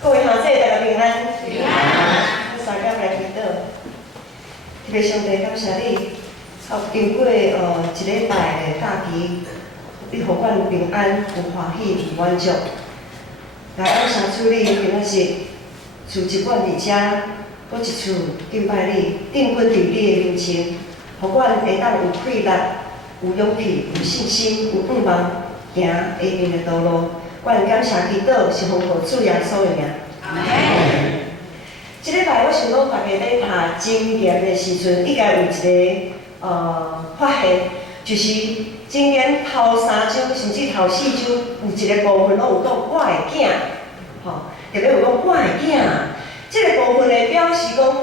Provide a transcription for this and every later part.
各位兄弟，大家平安。平安。我三点来祈祷，特别上帝感谢你，经过一礼拜的假期，你互阮平安、有欢喜、有满足。来感谢主，你今仔日厝一阮伫遮，搁一厝敬拜你，定困伫你的面前，互阮会当有气力、有勇气、有信心、有盼望，行下面的道路。阮感谢祈祷是奉靠主耶稣的名。阿门。即礼拜我想讲，大家咧读经典的时阵，应该有一个发现，就是经典头3章甚至头4章有一个部分拢有讲我的囝，吼，特别有讲我的囝。即个部分的表示讲，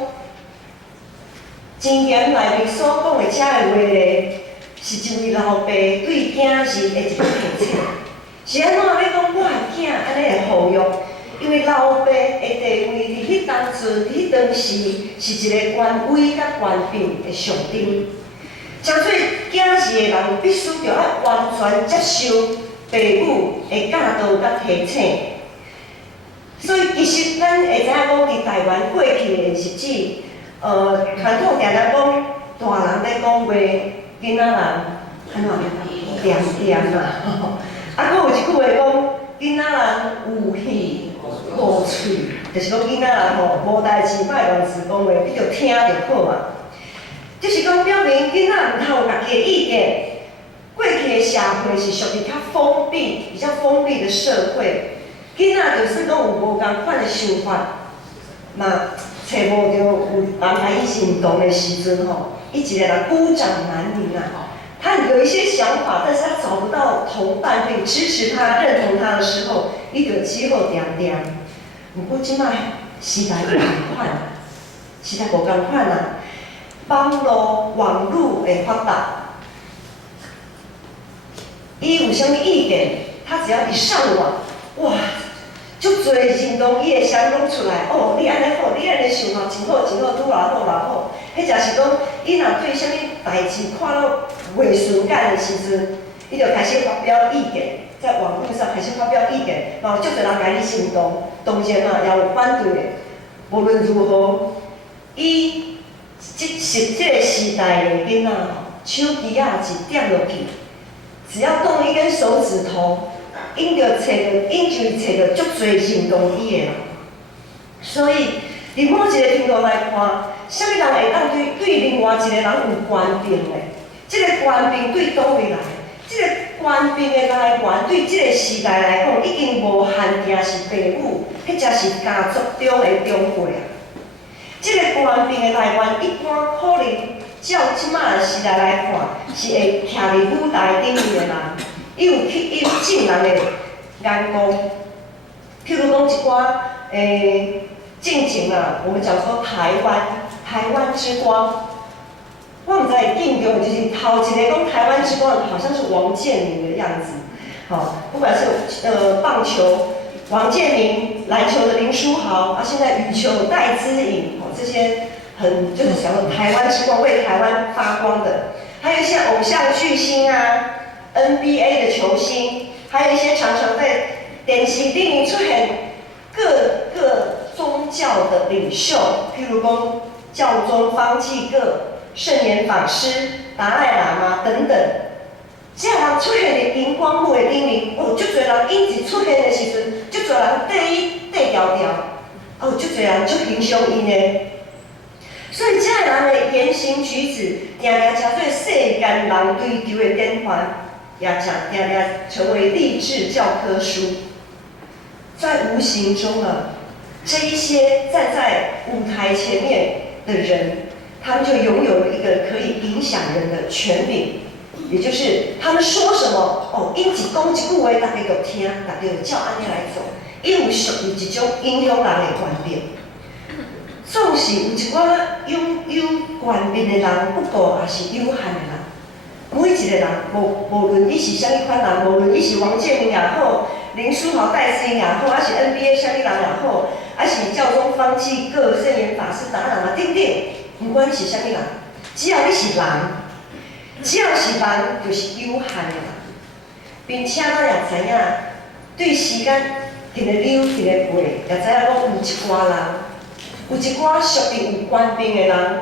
经典内面所讲的遮个话咧，是一位老爸对囝儿的一个提醒。是安怎咧讲我的囝安尼来抚育？因为老爸的地位伫迄当阵、迄当时是一个权威甲权柄的象征。相对囝儿的人必须着要完全接受父母的教导甲提醒。所以其实咱会知影讲，伫台湾过去的日子，传统定定讲大人咧讲话，囡仔人安怎念念啦。啊，佫有一句话讲，囡仔人有耳无喙，就是讲囡仔人吼无代志莫乱自讲话，你着听就好嘛。就是讲表明囡仔毋通有家己的意见。过去的社会是属于较封闭、比较封闭的社会，囡仔就算讲有无共款的想法，嘛找无着有人来伊认同的时阵吼，伊一个人孤掌难鸣啊。他有一些想法，但是他找不到同伴可以支持他、认同他的时候，伊就只好点点。不过即摆时代无共款，时代无共款啊！网络的发达，伊有啥物意见，他只要一上网，哇，足侪认同伊的声拢出来。哦，你安尼好，你安尼想法真好，真好，愈来好，愈来好。迄就是讲，伊若对啥物代志看到袂顺眼的时阵，伊就开始发表意见，在网络上开始发表意见，嘛有足侪人甲伊行动，当然嘛也有反对的。无论如何，伊即个时代的囡仔吼，手机啊一点落去，只要动一根手指头，因就会找到足侪认同伊的人。所以，伫某一个程度来看，啥物人会当对另外一个人有权柄的？这个权柄对倒位来？这个权柄的来源对这个时代来讲，已经无限定是父母，迄才是家族中的长辈啊。这个权柄的来源，一般可能照即马的时代来看，是会徛伫舞台顶面的人，伊有正人的眼光。譬如讲一寡近前啊，我们讲说台湾之光。我唔知印象就是头一个讲台湾之光，好像是王建民的样子。好，不管是棒球王建民，篮球的林书豪，啊，现在羽球戴资颖，哦，这些就是想说台湾之光，为台湾发光的。还有一些偶像巨星啊 ，NBA 的球星，还有一些常常在电视顶面出现各个宗教的领袖，譬如讲教宗方济各。圣严法师、达赖喇嘛等等，这人出现的荧光幕的顶面，哦，足侪人因一出现的时阵，足侪人缀伊缀调调，哦，足侪人足欣赏伊呢。所以这人的言行举止，定定成做世间人追求的典范，也定定成为励志教科书。在无形中啊，这一些站在舞台前面的人。他们就拥有了一个可以影响人的权柄，也就是他们说什么，哦，因一讲一句话，大家就听，大家就照安尼来做，因有属于一种影响人的权柄。总是有一寡拥有权柄的人，不过也是有限的人。每一个人，无论伊是啥物款人，无论伊是王建民也好，林书豪、戴资颖也好，还是 NBA 啥物人也好，还是教宗方济各、圣严法师、达赖喇嘛等等。不管你是啥物人，只要你是人，就是有限的人，并且咱也知影，对时间迄个溜，迄个背，也知影讲有一寡人，有一寡属于有官兵的人，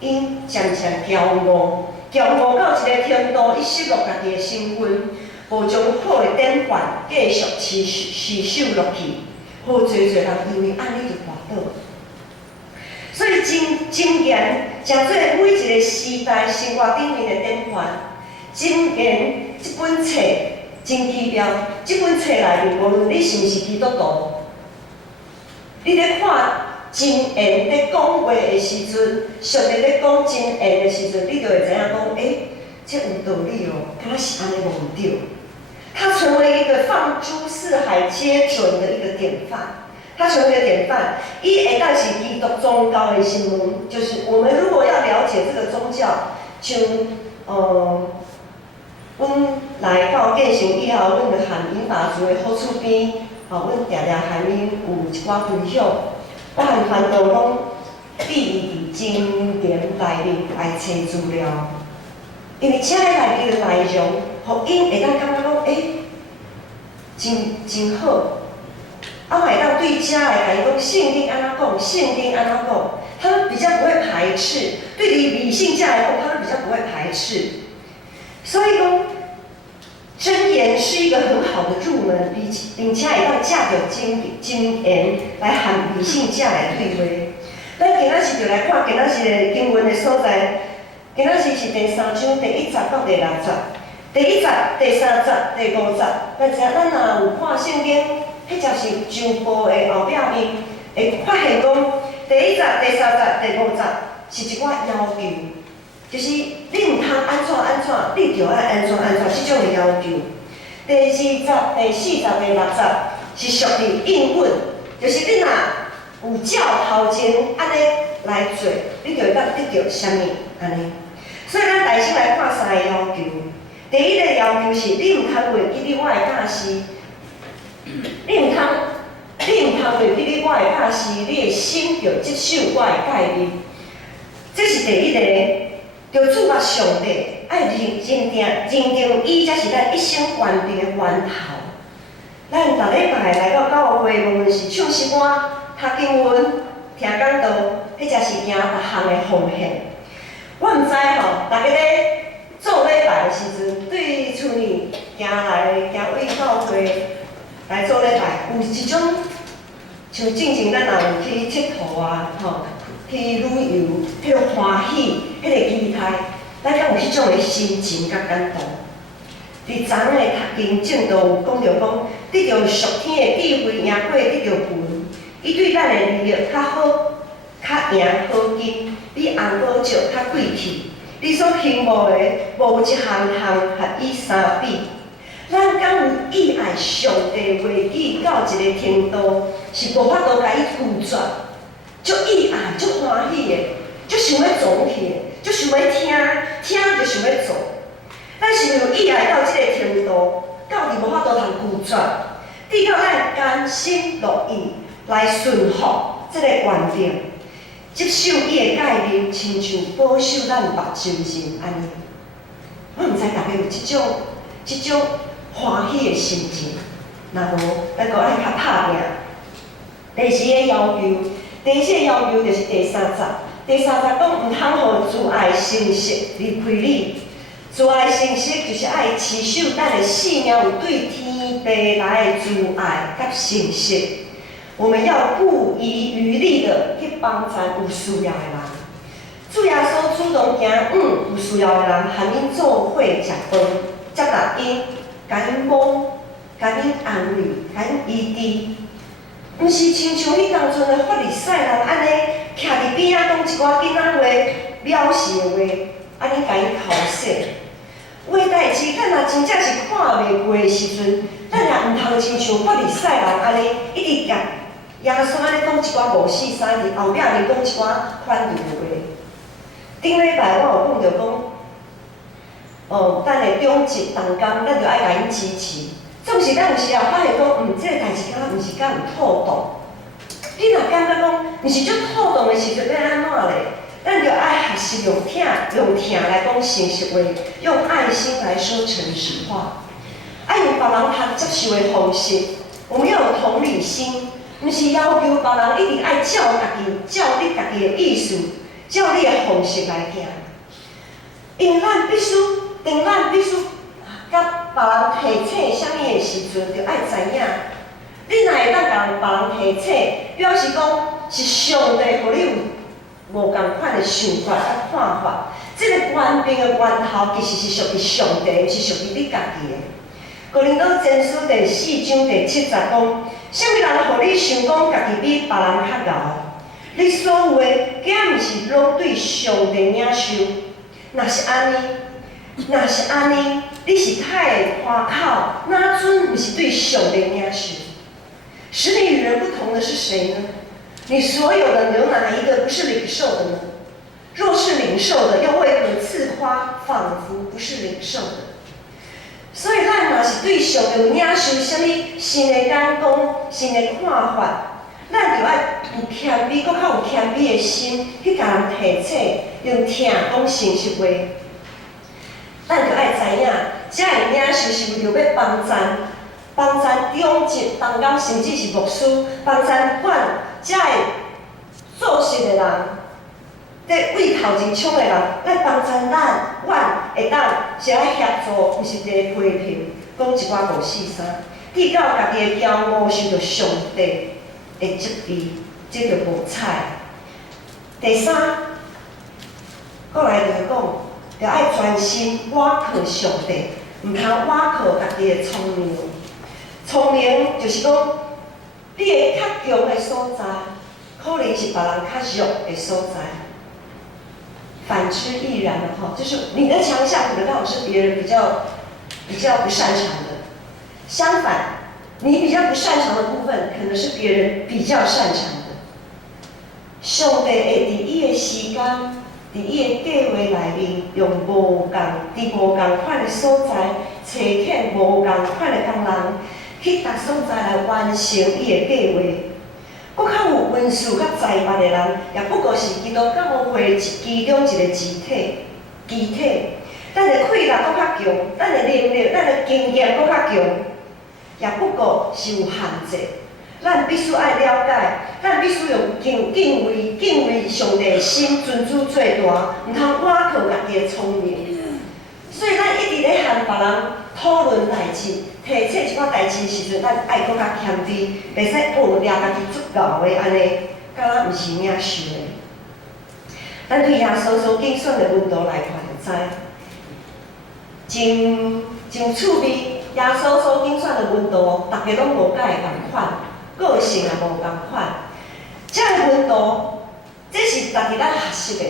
因渐渐骄傲，骄傲到一个程度，伊失落家己的身份，无将好的典范继续持守落去，好侪人因为安尼就滑倒。所以箴言诚做每一个时代生活顶面的典范。箴言这本册真奇妙，这本册内面无论你是毋是基督徒，你咧看箴言咧讲话的时阵，上帝咧讲箴言的时阵，你就会知影讲，这有道理哦，敢若是安尼无毋对。它成为一个放诸四海皆准的一个典范。它成为一个典范，伊会当是基督宗教的新闻，就是我们如果要了解这个宗教，像阮来到建成以后，阮就含英法族的好厝边，阮常常含因有一寡分享，我含烦恼拢第一伫经典内面来找资料，因为遮个内面的内容，互因会当感觉讲，真好。会当对遮的来讲，圣经安怎讲，圣经安怎讲，他们比较不会排斥。对于理性家来讲，他们比较不会排斥。所以讲，箴言是一个很好的入门，并且会当借着箴言来和理性家来对话。咱今仔日就来看今仔日的经文的所在。今仔日是第3章第1节到第6节，第1节、第3节、第5节。咱知影，咱若有看圣经。迄就是上部的后壁面会发现讲，第1节、第3节、第5节是一寡要求，就是你毋通安怎，你着爱安怎，即种的要求。第2节、第4节、第6节是属于应允，就是你若有照头前安尼来做，你就会当得到啥物安尼。所以咱大先来看3个要求。第1个要求是你毋通忘记你我的教师。你毋通忘记你我的教师，你的心着接受我的诫命。这是第1个，着主目上帝，爱认定伊，才是咱一生完成的源头。咱逐礼拜来到教会，无论是唱诗歌、读经文、听讲道，迄才是行逐项的奉献。我毋知大家咧做礼拜的时阵，对厝里行为教会。来做礼拜，有一种像正常咱若有去佚佗啊，去旅游，迄个欢喜，迄个期待，咱敢有迄种的心情甲感动。伫昨昏的读经正道有讲着讲，得着属天的智慧，赢过得着云，伊对咱的力量较好，较赢好紧，比红宝石较贵气。你所羡慕的，无一项合伊相比。咱敢有意爱上帝话语到一个程度，是无法度甲伊拒绝，足意爱、足欢喜的，足想要做起的，足想要听就想要做。咱是有意爱到这个程度，到底无法度通拒绝，直到咱甘心乐意来顺服这个原则，接受伊的诫命，亲像保守咱目睭前安尼。我毋知大家有即种欢喜的心情，若无，咱阁爱较拍拼。第4个要求，第1个要求就是第3节。第3节讲毋通互自爱成识离开你。自爱成识就是爱持守咱的性命有对天地来的自爱甲成识。我们要不遗余力的去帮助有需要的人。主耶稣主动行有需要的人，含因做伙食饭，接纳因。甲因摸，甲因安慰，甲因医治，毋是亲像迄当阵的法利赛人安尼，徛伫边仔讲一寡囡仔话、藐视的话，安尼甲因口说。有诶代志，咱若真正是看袂过的时阵，咱也毋通亲像法利赛人安尼，一直甲耶稣安尼讲一寡5、4、3，伫后壁面讲一寡反对的话。顶礼拜我有讲着讲。咱的中职同工，咱就爱甲因支持。总是咱有时候发现讲，这个代志敢若毋是敢有妥当。你若感觉讲，毋是足妥当的时阵，要安怎咧？咱就爱学习用听来讲诚实话，用爱心来说诚实话。爱用别人通接受的方式我们要有同理心，不是要求别人一定爱照你家己的意思，照你的方式来行。因为咱必须甲别人提醒啥物的时阵，就爱知影。你若会当甲别人提醒，表示讲是上帝互你有无共款的想法甲看法。这个官兵的源头其实是属于上帝，毋是属于你家己的。哥林多前书第4章第7节讲，啥物人互你想讲家己比别人较贤？你所有的，皆毋是拢对上帝领受。若是安尼，你是太会夸口，哪准毋是对上帝领受？使你与人不同的是谁呢？你所有的有哪一个不是领受的呢？若是领受的，又为何自夸，仿佛不是领受的？所以咱若是对上帝有领受啥物新的眼光、新的看法，咱就爱有谦卑，搁较有谦卑的心去甲人提醒，用听讲诚实话。咱就爱知影，这个领受是为着要帮助中级同工，甚至是牧师，帮助阮这个做事的人。在为头前冲的人，来帮助阮会当是来协助，毋是伫批评，讲一寡无四三，记到家己的骄傲受到上帝的责备，这就无彩。第三，过来就讲，就爱专心倚靠上帝，毋通倚靠家己的聪明。聪明就是讲，你的较强的所在，可能是别人较弱的所在。反之亦然的哈，就是你的强项可能刚好是别人比较不擅长的，相反，你比较不擅长的部分，可能是别人比较擅长的。上帝会伫伊的时间，伫伊的计划内面，用无共款的所在，找欠无共款的工人，去达所在来完成伊的计划。搁较有温书甲才华的人，也不过是基督教会其中一个肢体。咱的气力搁较强，咱的能力、咱的经验搁较强，也不过是有限制。咱必须爱了解，咱必须用敬畏上帝的心，尊主做大，毋通倚靠家己的聪明。所以咱一直咧和别人讨论代志。提醒一寡代志的时阵，咱爱搁较谦卑，袂使掠家己足够的安尼，敢若毋是领受的。咱对耶稣所竞选的温度来看就知，真趣味。耶稣所竞选的温度，大家拢无甲会共款，个性也无共款。这个温度，这是家己咱学习的，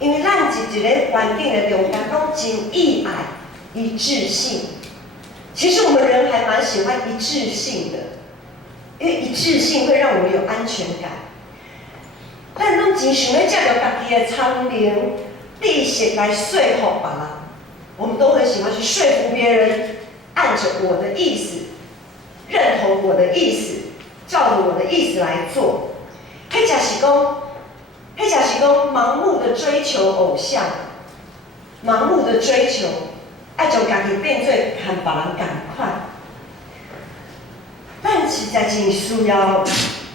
因为咱一个环境的中间，拢真意爱一致性。其实我们人还蛮喜欢一致性的，因为一致性会让我们有安全感。咱拢真想要借着家己的聪明、知识来说服别人，我们都很喜欢去说服别人，按着我的意思，认同我的意思，照着我的意思来做。迄就是讲盲目的追求偶像，盲目的追求。爱将家己变做和别人共款，咱实在真需要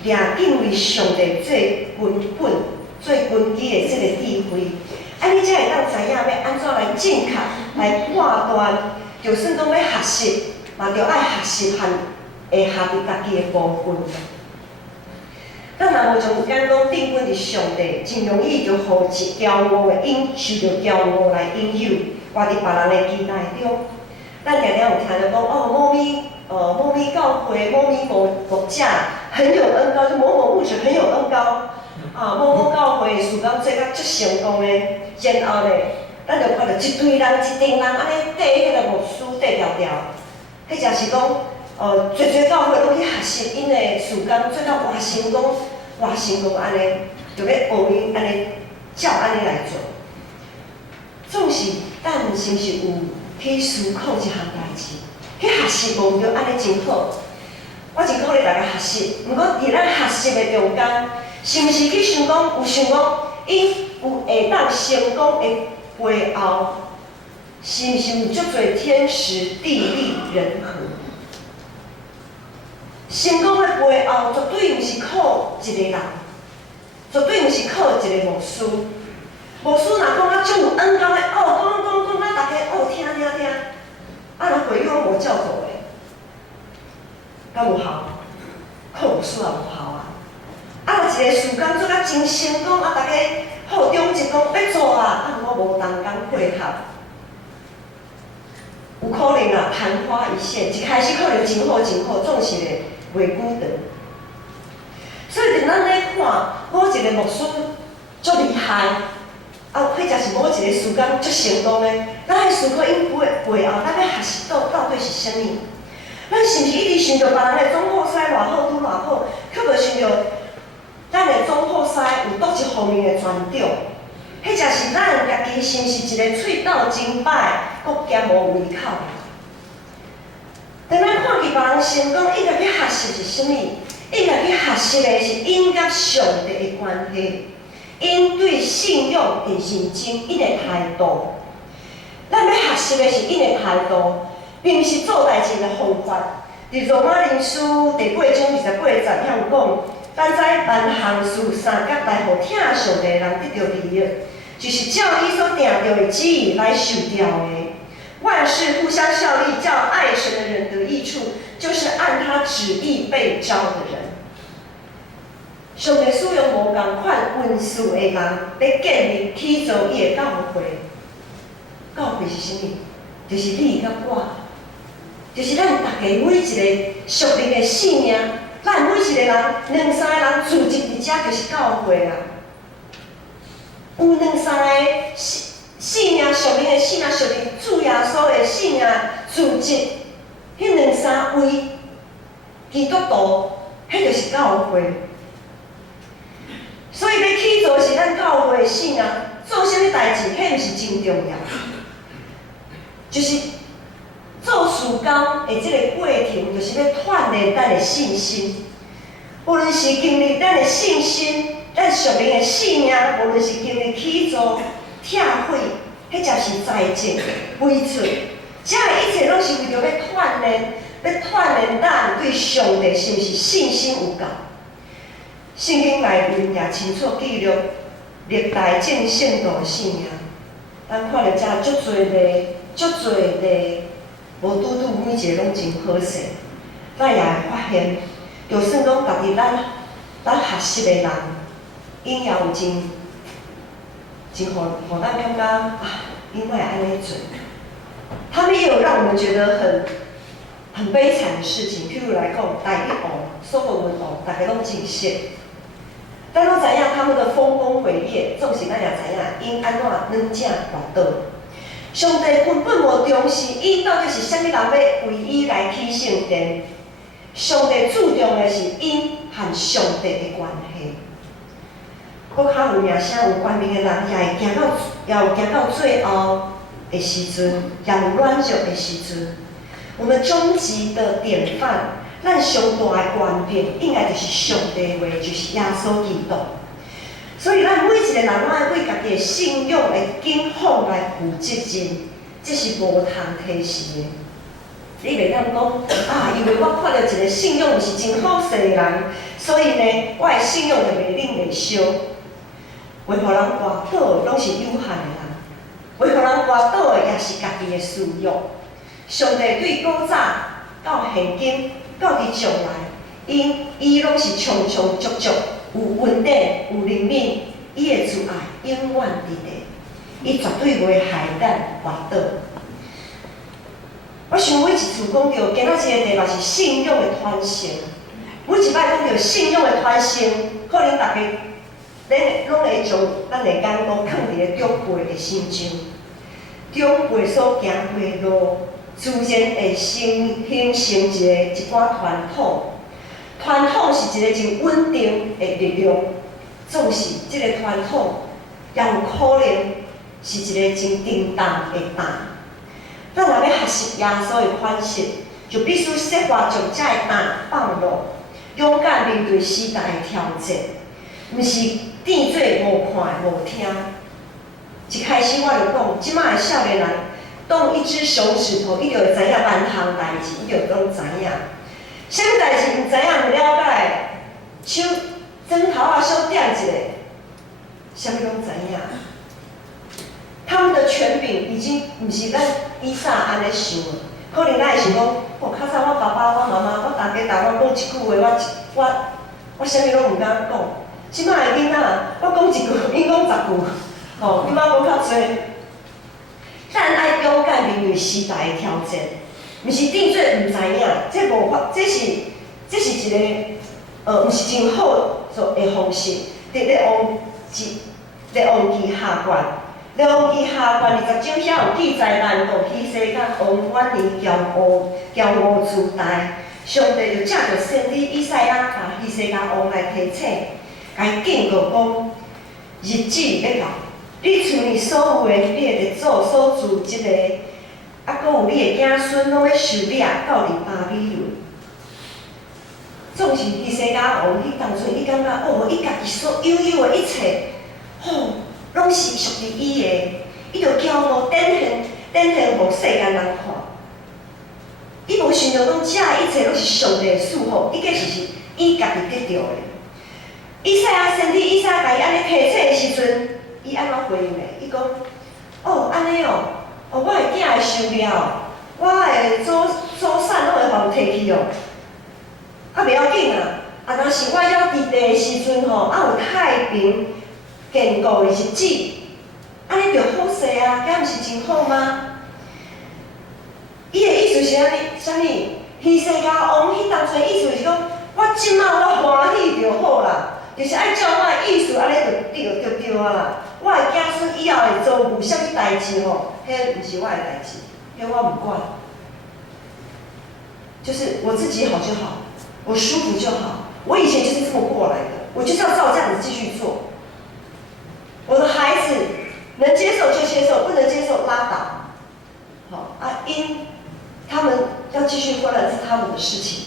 掠敬畏上帝做根本、做根基的这个智慧，安尼才会当知影要安怎来正确来判断。就算讲要学习，嘛着爱学习和会合伫家己的部分。咱若无将眼光定稳伫上帝，真容易就互骄傲的受着骄傲来引诱。活伫别人的期待中，咱常常有听到讲某咪教会、某咪牧者很有恩高，就某某牧者很有恩高，某某教会事工做甲足成功的，然后咧，咱就看到一堆人、一群人安尼缀迄个牧师缀条条，迄真是讲侪教会拢去学习因的事工做到偌成功安尼，就要学因安尼照安尼来做。总是咱是毋是有去思考一项代志，去学习无着安尼真好。我真鼓励大家学习，毋过伫咱学习的中间，是毋是去想讲伊有会当成功的背后，是毋是有足侪天时地利人和？成功的背后，绝对毋是靠一个人，绝对毋是靠一个牧师。牧师若讲啊，足有恩感的，讲，咱大家听，啊，若回我无照做的，敢有效？靠牧师也无效啊！啊，若一个事工做甲真成功，啊，大家好中一讲要做啊，啊，我无同工配合，有可能啊，昙花一现，一开始可能真好，总是咧袂久长。所以，伫咱咧看某一个牧师足厉害。啊，或者是某一个事工足成功的，咱迄思考因背后，咱要学习到底是啥物？咱是毋是一直想着别人的总铺师偌好拄偌好，却无想着咱的总铺师有倒一方面的专长？或者是咱家己是毋是一个喙斗真歹，国兼无胃口？当咱看见别人成功，应该去学习是啥物？应该去学习的是因甲上帝的关系。因对信仰的认真，因的态度，咱要学习的是因的态度，并毋是做代志的方法。伫罗马人书第8章28节遐有讲，咱在万项事三甲来互听上帝的人得到利益，就是照伊所定着的旨意来受调的。万事互相效力，叫爱神的人得益处，就是按他旨意被召的人。上帝使用无共款运势的人，来建立起造伊的教会。教会是啥物？就是你甲我，就是咱大家每一个属灵的性命。咱每一个人，两三个人聚集伫遮，就是教会啊。有两三个性命属灵的性命，属灵主耶稣的性命聚集，迄两三位基督徒，迄就是教会。所以要起造是咱教会的性命，做啥物代志，迄毋是真重要。就是做事工的即个过程，就是要锻炼咱的信心。无论是经历咱的信心，咱属灵的性命，无论是经历起造、拆毁，迄才是财政、委出，这一切拢是为着要锻炼咱对上帝是毋是信心有够。圣经内面也清楚记录历代正圣道的性命，咱看到遮足侪个，无拄每一个拢真好势。咱也会发现，就算讲家己咱学习的人，因也有真互咱感觉啊，因为安尼做，他们也有让我们觉得很悲惨的事情。譬如来讲，大一王、所罗门王，大家拢真熟。咱拢知影他们的丰功伟业，总是咱也知影因安怎软正滑倒。上帝根本无重视伊到底是啥物人要为伊来起圣殿。上帝注重的是因和上帝的关系。搁较有名声有关联的人，也有行到最后的时阵，也有软弱的时阵。我们终极的典范。咱上大的权柄，应该就是上帝的话，就是耶稣基督。所以，咱每一个人，拢爱为家己的信仰的敬奉来负责任，这是无通提示的。你袂当讲啊，因为我看到一个信仰是真好势的人，所以呢，我的信仰就袂冷袂烧。会互人滑倒，拢是有限的人；会互人滑倒的，也是家己的私欲。上帝对古早到现今。到伫将来，伊拢是长长足足，有稳定，有灵敏，伊的慈爱永远伫咧，伊绝对袂害咱滑倒。我想每一次讲到今仔日的题目是信仰的传承，每一摆讲到信仰的传承，可能大家拢会将咱的眼光放伫咧长辈的身上，长辈所行过的路。自然会形成一寡传统，传统是一个真稳定的力量。总是这个传统也有可能是一个真震动的担。咱若要学习耶稣的款式，就必须设法将这个担放落，勇敢面对时代的挑战，毋是变做无看无听。一开始我就讲，即摆的少年人。动一只手指头，伊就会知影万项代志，伊就拢知影。啥物代志毋知影，手枕头啊小点一下，啥物拢知影。他们的权柄已经毋是咱以前安尼想的，可能咱会想讲，哦，较早我爸爸、我妈妈，我大家讲一句话，我啥物拢毋敢讲。即摆的囡仔，我讲一句，因讲10句，吼，你妈讲较侪。咱爱勇敢面对时代的挑战，毋是顶做毋知影，这无法，这是一个毋是真好做的方式，咧往期下悬。咧往期下悬20章遐有记载咱国希西甲王远离骄傲自大，上帝就借着先知以赛亚甲希西家王来提醒，甲伊警告讲，日子要到。你厝里所有的，你的列祖所住即个，啊，阁有你的子孙，拢要受掠到入巴比伦。总是希西家王，伊当初伊感觉，哦，伊家己所拥有的一切，拢是属于伊的，伊就骄傲展现互世间人看。伊无想到讲，这一切拢是上帝的赐福，伊计是伊家己得到的。以赛亚先知以赛亚甲伊安尼提醒的时阵，伊安怎回应嘞？伊讲：哦，安尼哦，我的囝会受了，我的祖产拢会互摕去哦。啊，袂要紧啊，若是我要伫地的时阵吼，有太平健康的日子，安尼就好势啊，遐毋是真好吗？伊的意思是安尼，啥物？希西家王迄当初的意思是讲，我即摆我欢喜就好啦。就是爱照我的意思，安尼就对啊啦。我的子孙以后会遭遇啥物代志吼，迄毋是我的代志，迄我毋管。就是我自己好就好，我舒服就好。我以前就是这么过来的，我就是要照这样子继续做。我的孩子能接受就接受，不能接受拉倒。好啊，因他们要继续回来是他们的事情。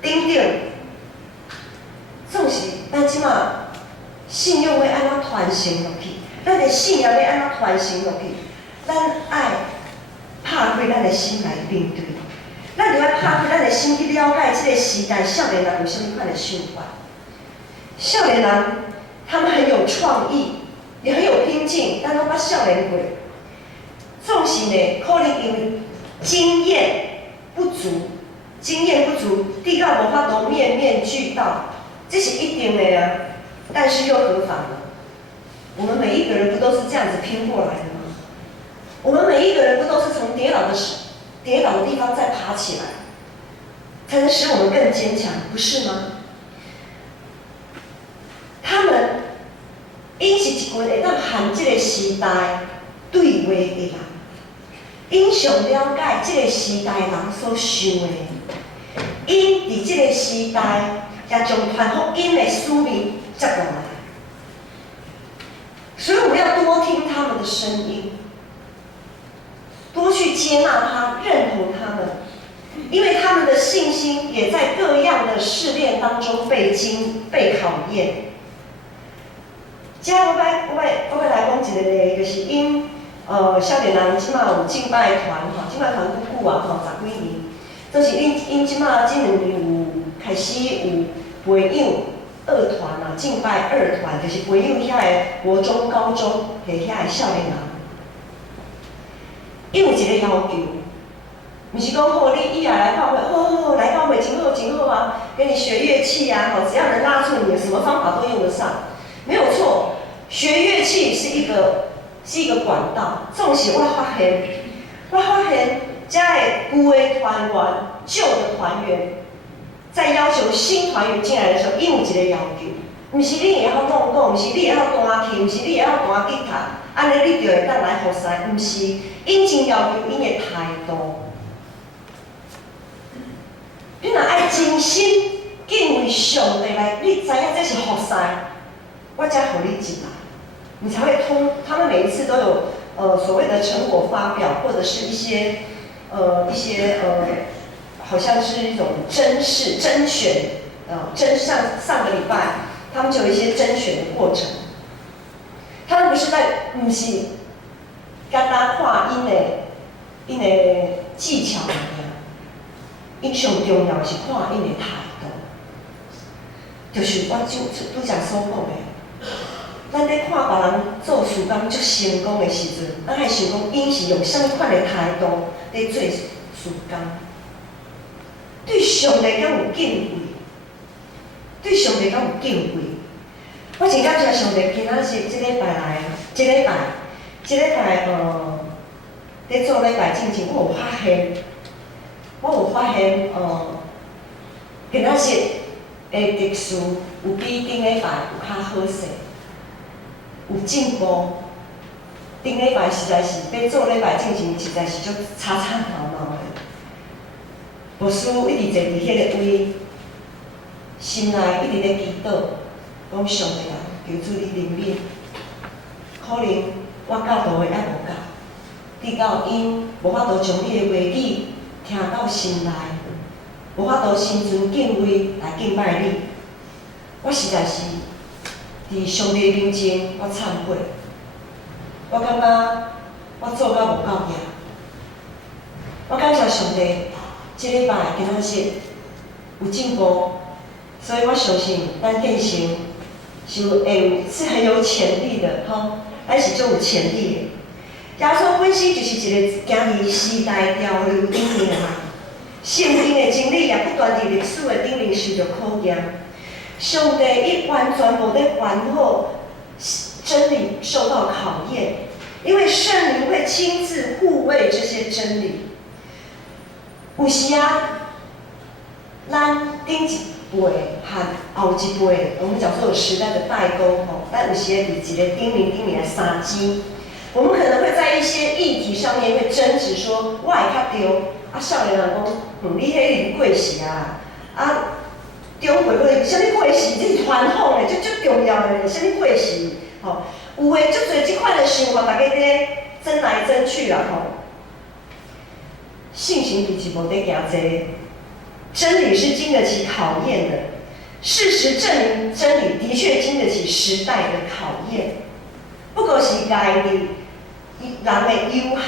顶顶。总是咱即马信仰要安怎传承落去，咱的信仰要安怎传承落去，咱爱拍开咱的心来面对，咱就要拍开咱的心去了解这个时代少年人有啥物款的想法。少年人他们很有创意，也很有拼劲，咱拢捌少年过。总是呢，可能因为经验不足，地到无法度面面俱到。这是一定的啊，但是又何妨呢？我们每一个人不都是这样子拼过来的吗？我们每一个人不都是从跌倒的地方再爬起来，才能使我们更坚强，不是吗？他们因是一群会当含这个时代对话的人，因上了解这个时代人所想的，因伫这个时代。也将传福音的使命接过来，所以我们要多听他们的声音，多去接纳他、认同他们，因为他们的信心也在各样的试炼当中被考验。接下来我要来讲一个例，就是因少年人即马有敬拜团吼，敬拜团久久啊吼，10几年，就是因即马这2年有。开始有培养二团啊，敬拜二团，就是培养遐个国中、高中的遐个少年人。伊有一个要求，毋是讲吼你以后来教会，好来教会真好啊，给你学乐器啊，吼，只要能拉住你，什么方法都用得上，没有错。学乐器是一个管道，总是我发现，遮个旧的团员、旧的团员。在要求新团员进来的时候，伊有一个要求，毋是你会晓讲，毋是你会晓弹琴，毋是你会晓弹吉他，安尼你就会当来服侍，毋是，因真要求因的态度。你若爱真心敬畏上帝来，你知影这是服侍，我才互你进来，你才会通。他们每一次都有所谓的成果发表，或者是一些好像是一种甄选，上个礼拜他们就有一些甄选的过程。他们不是毋是简单看因的技巧尔，因上重要是看因的态度。就是我拄则所讲的，咱咧看别人做事工足成功的时阵，咱爱想讲，因是用啥物款的态度咧做事工？对上帝敢有敬畏？对上帝敢有敬畏？我真感谢上帝，今仔日即礼拜来，即礼拜咧做礼拜进前，我有发现，今仔日的特殊有比顶礼拜有较好势，有进步。顶礼拜实在是要做礼拜进前，实在是足吵闹闹的。牧师一直坐伫迄个位，心内一直咧祈祷，讲上帝啊，求主你怜悯。可能我教导的还无够。你到因无法度将你的话语听到心内，无法度心存敬畏来敬拜你。我实在是伫上帝面前，我忏悔。我感觉我做甲无够赢。我感谢上帝，即礼拜今仔日有进步，所以我相信咱建成是很有潜力的，吼，咱是足有潜力的。耶稣本身就是一个行伫时代潮流顶面的人，圣经的真理也不断伫历史的顶面受到考验。上帝伊完全无咧完好真理受到考验，因为圣灵会亲自护卫这些真理。有时啊，咱顶一辈和后一辈，我们叫做时代的代沟吼，咱有时会伫一个顶面来相争。我们可能会在一些议题上面会争执，说我会较对，啊少年人讲，你迄是过时啊，啊中辈个啥物过时，这是传统的，足重要的，啥物过时，吼，有诶足侪即款的想法，大家咧争来争去啦，吼。信心比起无得行这，真理是经得起考验的，事实证明真理的确经得起时代的考验，不过是概念。人的有限，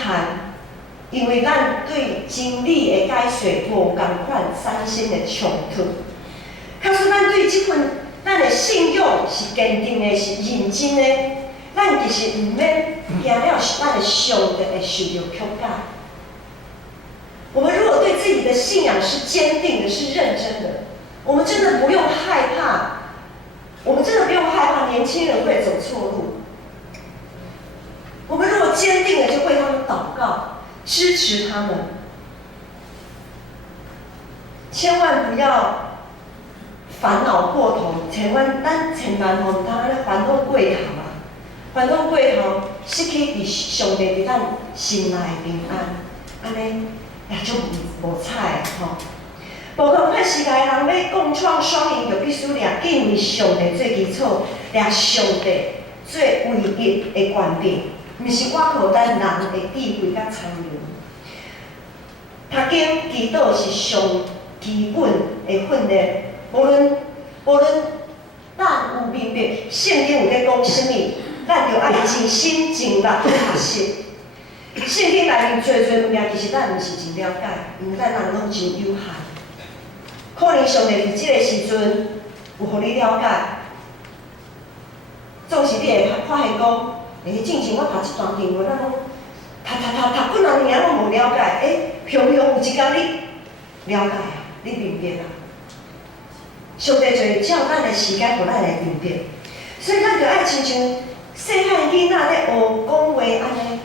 因为咱对真理的解说无共款产生的冲突。假使咱对这份咱的信仰是坚定的，是认真的，咱其实唔免惊了咱的上帝会受到曲解。我们如果对自己的信仰是坚定的，是认真的，我们真的不用害怕，年轻人会走错路。我们如果坚定的就为他们祷告，支持他们，千万不要烦恼过头，千万吼唔通安尼烦恼过头啊！烦恼过头，失去伫上帝伫咱心内的平安，安尼也足无彩的吼。无共款时代人要共创双赢，就必须掠敬畏上帝做基础，掠上帝做唯一的权柄。毋是我靠咱人的智慧甲聪明，读经祈祷是上基本的训练。无论咱有明白圣经有咧讲啥物，咱就爱尽心尽力去学习。圣经内面侪物件，其实咱毋是真了解，因为咱人拢真有限。可能上帝伫即个时阵有互你了解，总是你会发现讲。进前我读这段经文，咱讲读几啊年拢无了解，偏偏有一天你了解啊，你明白啊。上帝就会照咱的时间，互咱来明白。所以咱就爱亲像细汉囡仔咧学讲话安尼，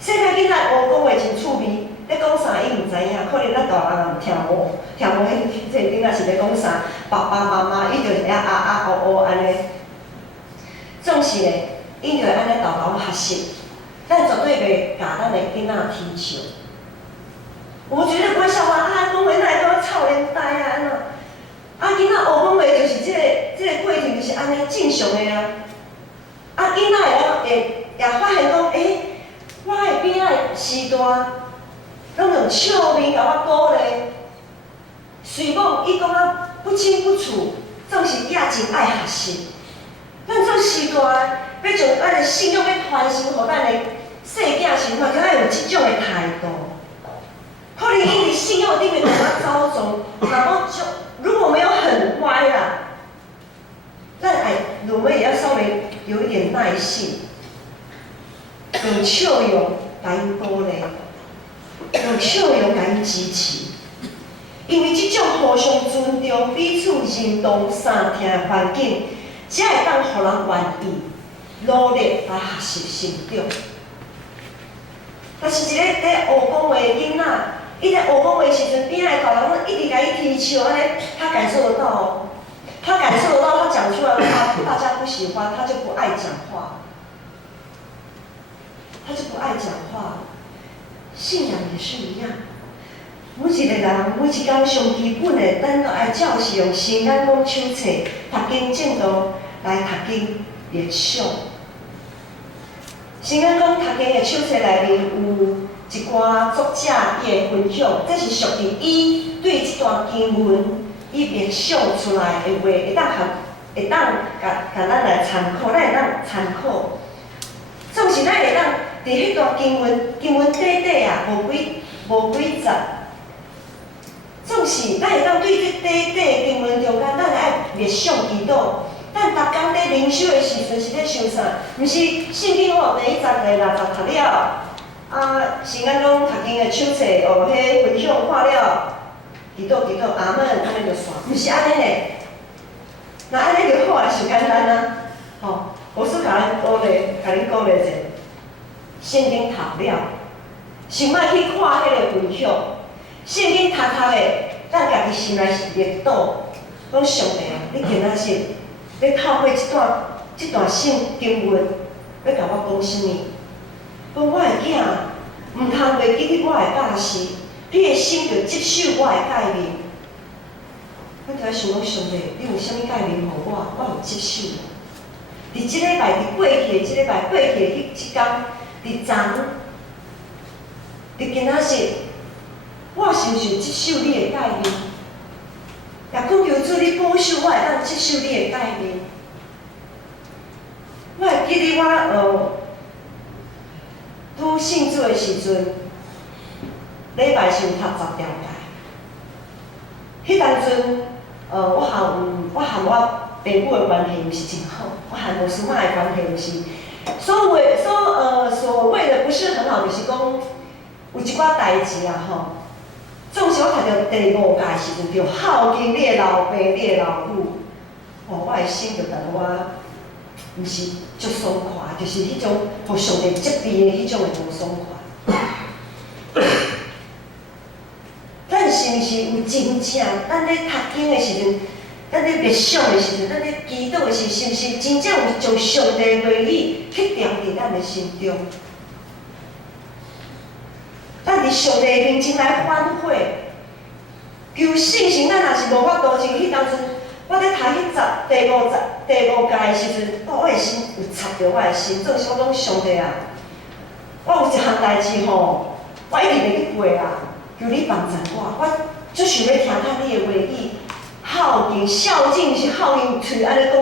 细汉囡仔学讲话真趣味，咧讲啥伊毋知影，可能咱大人听无，迄个囡仔是咧讲啥，爸爸妈妈伊就会安尼，总是咧。因就会安尼豆豆学习，咱绝对袂甲咱的囡仔踢球。我们绝对不会笑话啊，讲话哪会讲臭脸呆啊安怎？啊，囡仔学讲话就是这个过程就是安尼正常的啊。啊，囡仔也发现讲，我的边仔时段拢用笑面甲我鼓励，虽讲伊讲啊不清不楚，总是也真爱学习。咱做时段。要将咱的信仰要传承予咱的细囝时阵，就要有即种的态度。可能因伫信仰顶面有法走总，如果没有很歪啦，们也要稍微有一点耐性，用笑容来鼓励，用笑容来支持。因为这种互相尊重、彼此认同、相听的环境，才会当互人愿意努力来学习成长。但是一个在学讲话的囡仔，伊在学讲话时阵，边仔大人拢一直甲伊踢笑，安尼他感受得到哦。他感受得到，他讲出来的话，大家不喜欢，他就不爱讲话，他就不爱讲话。信仰也是一样，每一个人每一天上基本的，咱都爱照是用心眼讲手册，读经正道来读经默想。心眼讲读经的手册内面有一寡作者伊的分享，这是属于伊对这段经文。伊默想出来的话，会当甲咱来参考，咱会当参考。总是咱会当伫迄段经文短短啊，无几节。总是咱会当对这短短的经文中间，咱爱默想祈祷。咱逐工咧灵修的时阵是咧想啥？毋是圣经第一章第60读了，是咱讲读经的手册迄分享看了。祈祷，阿门，安尼就煞，毋是安尼嘞。那安尼就好啊，上简单啊。吼，老师甲恁鼓励者，圣经读了，想莫去看迄个分享。圣经读的，咱家己心内是热岛，讲上帝啊，你今仔日要透过这段圣经文，要甲我讲啥物？讲我的囝毋通袂记得我的教示。你的心就接受我的诫命，我就爱想讲上帝，你有啥物诫命互我，我有接受。伫即礼拜，伫过去的即礼拜，过去的迄天，伫昨，伫今仔日，我是毋是接受你的诫命？也恳求主你保守我会当接受你的诫命。我会记得我拄信主的时阵。礼拜是有读10条诫，迄当阵，我和我爸母的关系毋是真好，我和我叔妈的关系毋是，所谓的不是很好，就是讲有一寡代志啊吼，总是我读到第5诫的时阵，就孝敬你的老爸、你的老母，我的心就感觉我毋是足爽快，就是迄种互上帝责备的迄种的无爽快。咱是毋是有真正？咱咧读经的时阵，咱咧默想的时阵，咱咧祈祷的时，是毋是真正有将上帝的话语刻定伫咱的心中？咱伫上帝面前来反悔，求信心。咱若是无法度，像迄当阵，我咧读第5诫的时阵，我的心有插着我的心，总是我讲上帝啊，我有一项代志吼，我一直袂去背啊。求你帮助我最想要听你的话语，孝敬、孝敬是孝敬，嘴安尼讲，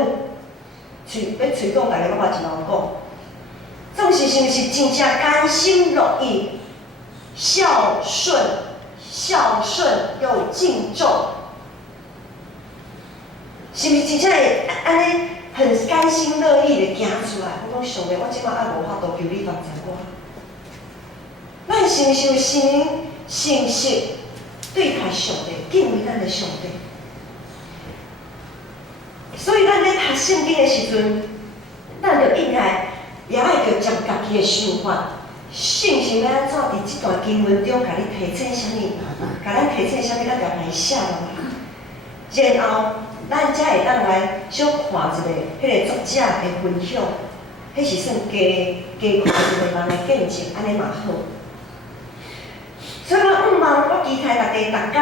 嘴讲，大家拢嘛真好讲。总是是毋是真正甘心乐意、孝顺又敬重？是毋是真正会安尼很甘心乐意的行出来？我讲上帝，我即摆还无法度求你帮助我。咱是毋是有信息对待上帝，敬畏咱的上帝？所以咱咧读圣经的时阵，咱就应该也爱着将家己的想法、信心要安怎伫即段经文中，甲你提醒啥物？甲咱提醒啥物？咱就来写落来，然后咱才会当来小看一个迄个作者的分享，迄是算加看一个人的见证，安尼嘛好。所以我我期待大家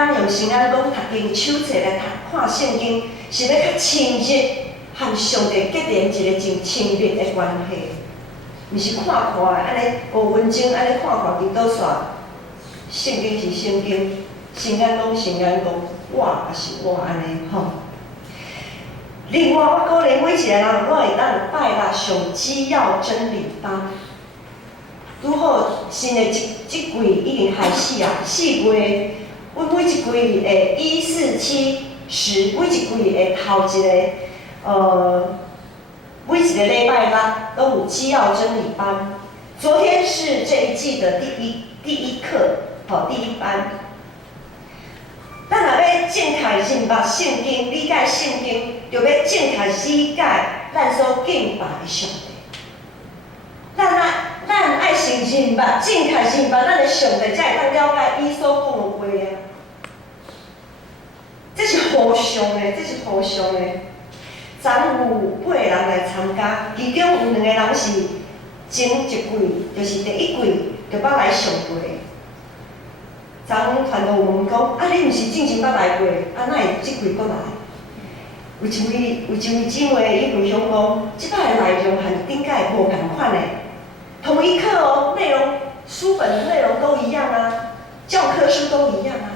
逐工用心眼讲读经手册来看圣经，是要较深入和上帝结连一个真亲密的关系，毋是看的安尼5分钟安尼看伫倒煞。圣经是圣经，心眼讲心眼讲，我也是我安尼吼。另外，我鼓励每一个人，我会当拜六上基要真理班。拄好新的即季已经开始啊，4月，阮每一季的1、4、7、10，每一季的头一个每一个礼拜六都有基要真理班。昨天是这一季的第一课，第一班。咱若要正确认捌圣经、理解圣经，就要正确理解咱所敬拜的上帝。咱爱先认捌，正确认捌咱的上帝，才会当了解伊所讲的话啊。这是互相的，这是互相的。昨有8个人来参加，其中有2个人是前一季，就是第1季就捌来上过。昨团队问讲，你毋是之前捌来过，哪会即季搁来？有一位姊妹伊分享讲，即摆的内容和顶届无共款的，同一课哦，内容书本的内容都一样啊，教科书都一样啊，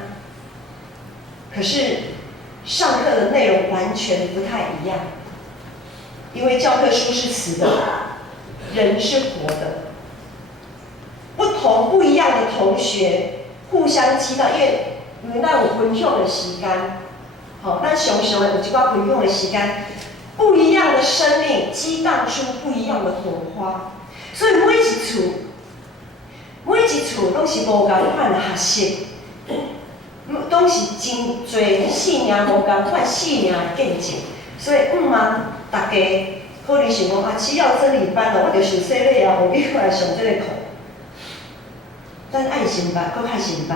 可是上课的内容完全不太一样，因为教科书是死的，人是活的，不一样的同学互相知道，因为咱有分享的时间。咱常常有一寡分享的时间，不一样的生命激荡出不一样的火花，所以每一处拢是无共款的学习，拢是真侪性命无共款性命的见证。所以茫大家可能想讲只要真理班我就受洗礼啊，何必来上这个课？咱爱认捌，搁较认捌，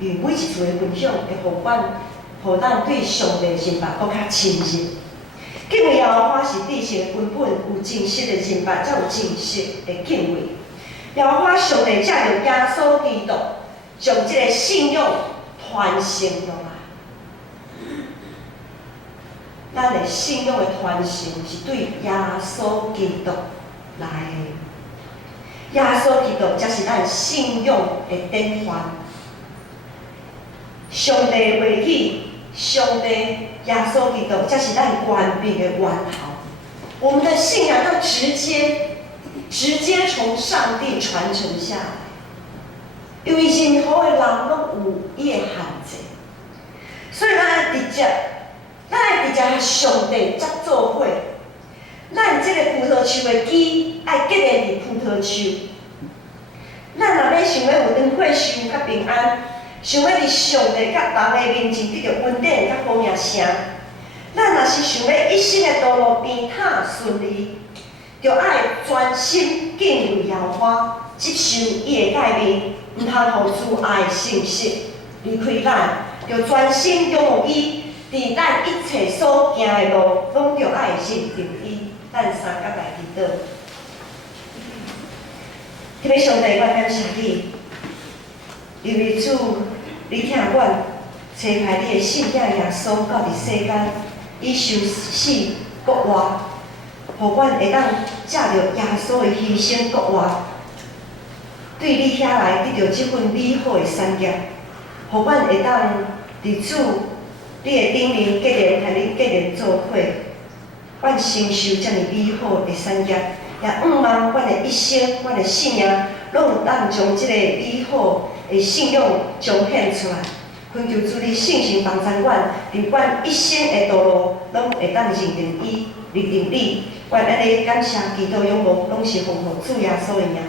因为每一处的分享会互咱对上帝认捌搁较深入。敬畏耶和华是知识的根本，有真实的认捌，才有真实的敬畏。耶和华上帝借着耶稣基督，将这个信仰传承落来。咱的信仰的传承是对耶稣基督来的。耶稣基督才是咱信仰的典范。上帝的话语。上帝耶稣基督才是咱官兵的源头，我们的信仰要直接从上帝传承下来。因为任何的人拢有伊的限制，所以咱爱直接和上帝才做伙。咱这个葡萄树的基爱结连伫葡萄树，咱若要想要有长岁数较平安。想要伫上帝甲人的面前得到稳定甲好名声，咱若是想要一生的道路平坦顺利，就爱专心敬畏耶和华，接受伊的改变，毋通互自爱的信息离开咱，就专心仰望伊，伫咱一切所行的路，拢着爱认定伊。咱三甲来祈祷，特别上帝，我感谢你。因为主，你听阮差派你的圣子耶稣到伫世间，以受死国活，互阮会当借着耶稣的牺牲国活，对你遐来得到即份美好的产业，互阮会当伫主你的顶面结连，和你结连做伙，阮承受遮尔美好的产业，也望阮的一生，阮的性命，拢有当将即个美好的信仰彰显出来，恳求主你信心帮助阮，伫阮一生的道路，拢会当认定伊，认定你。阮安尼感谢、祈祷、仰望，拢是奉主耶稣的名。